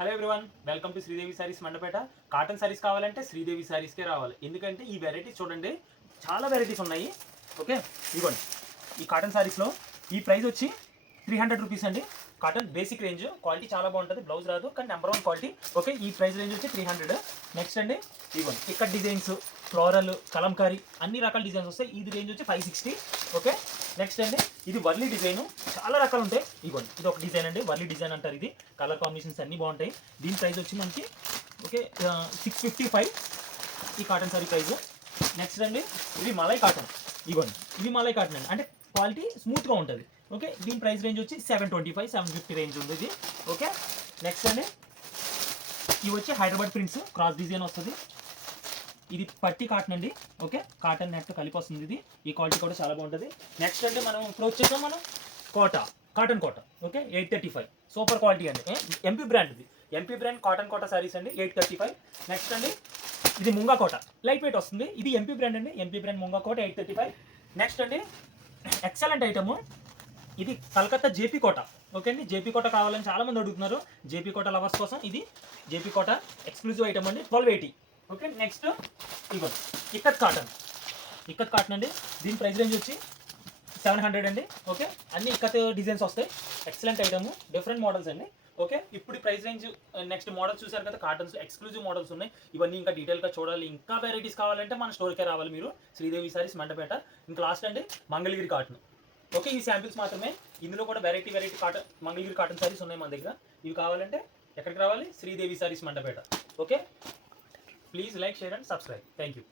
Hello everyone, welcome to Sridevi saris Mandapeta. Cotton saris కావాలంటే శ్రీదేవి సారీస్కే రావాలి. ఎందుకంటే ఈ వెరైటీస్ చూడండి, చాలా వెరైటీస్ ఉన్నాయి. ఓకే, ఇదిగోండి ఈ కాటన్ సారీస్లో ఈ ప్రైస్ వచ్చి 300 రూపీస్ అండి. కాటన్ బేసిక్ రేంజ్, క్వాలిటీ చాలా బాగుంటుంది, బ్లౌజ్ రాదు కానీ నెంబర్ 1 క్వాలిటీ. ఓకే, ఈ ప్రైస్ రేంజ్ వచ్చి 300. నెక్స్ట్ అండి ఇదిగోండి ఇక్కడ డిజైన్స్, ఫ్లోరల్, కలంకారీ అన్ని రకాల డిజైన్స్ వస్తాయి. ఇది రేంజ్ వచ్చి 560. ఓకే, నెక్స్ట్ అండి ఇది వర్లీ డిజైన్, చాలా రకాలు ఉంటాయి. ఇదిగోండి ఇది ఒక డిజైన్ అండి, వర్లీ డిజైన్ అంటారు. ఇది కలర్ కాంబినేషన్స్ అన్నీ బాగుంటాయి. దీని ప్రైస్ వచ్చి మనకి ఓకే 655 ఈ కాటన్ సారీ ప్రైస్. నెక్స్ట్ అండి ఇది మలై కాటన్. ఇదిగోండి ఇది మలై కాటన్ అండి, అంటే క్వాలిటీ స్మూత్గా ఉంటుంది. ఓకే, దీని ప్రైస్ రేంజ్ వచ్చి 725, 750 రేంజ్ ఉంది ఇది. ఓకే, నెక్స్ట్ అండి ఇవి వచ్చి హైదరాబాద్ ప్రింట్స్, క్రాస్ డిజైన్ వస్తుంది. ఇది పట్టి కాటన్ అండి. ఓకే, కాటన్ నెట్ కలిపి వస్తుంది ఇది. ఈ క్వాలిటీ కూడా చాలా బాగుంటుంది. నెక్స్ట్ అంటే మనం ఇప్పుడు వచ్చేసాం మనం కాటన్ కోట. ఓకే, 835 సూపర్ క్వాలిటీ అండి. ఎంపీ బ్రాండ్, ఇది ఎంపీ బ్రాండ్ కాటన్ కోట సారీస్ అండి, 835. నెక్స్ట్ అండి ఇది ముంగా కోట, లైట్ వెయిట్ వస్తుంది. ఇది ఎంపీ బ్రాండ్ అండి, ఎంపీ బ్రాండ్ ముంగా కోట 835. నెక్స్ట్ అండి ఎక్సలెంట్ ఐటమ్, ఇది కలకత్తా జేపీ కోట. ఓకే అండి, జేపీ కోట కావాలని చాలామంది అడుగుతున్నారు. జేపీ కోట లవర్స్ కోసం ఇది జేపీ కోట ఎక్స్క్లూజివ్ ఐటమ్ అండి, 1280. ఓకే, నెక్స్ట్ ఇవ్వండి ఇక్కత్ కాటన్ అండి. దీని ప్రైస్ రేంజ్ వచ్చి 700 అండి. ఓకే, అన్ని ఇక్కత్ డిజైన్స్ వస్తాయి. ఎక్సలెంట్ ఐటమ్, డిఫరెంట్ మోడల్స్ అండి. ఓకే, ఇప్పుడు ప్రైస్ రేంజ్ నెక్స్ట్ మోడల్స్ చూసారు కదా, కాటన్స్ ఎక్స్క్లూజివ్ మోడల్స్ ఉన్నాయి. ఇవన్నీ ఇంకా డీటెయిల్గా చూడాలి, ఇంకా వెరైటీస్ కావాలంటే మన స్టోర్కే రావాలి మీరు, శ్రీదేవి సారీస్ మండపేట. ఇంకా లాస్ట్ అండి మంగళగిరి కాటన్. ఓకే, ఈ శాంపిల్స్ మాత్రమే, ఇందులో కూడా variety cotton Mangalagiri cotton saris ఉన్నాయి మన దగ్గర. ఇవి కావాలంటే ఎక్కడికి రావాలి? Sridevi saris Mandapeta. Okay, please like, share and subscribe. Thank you.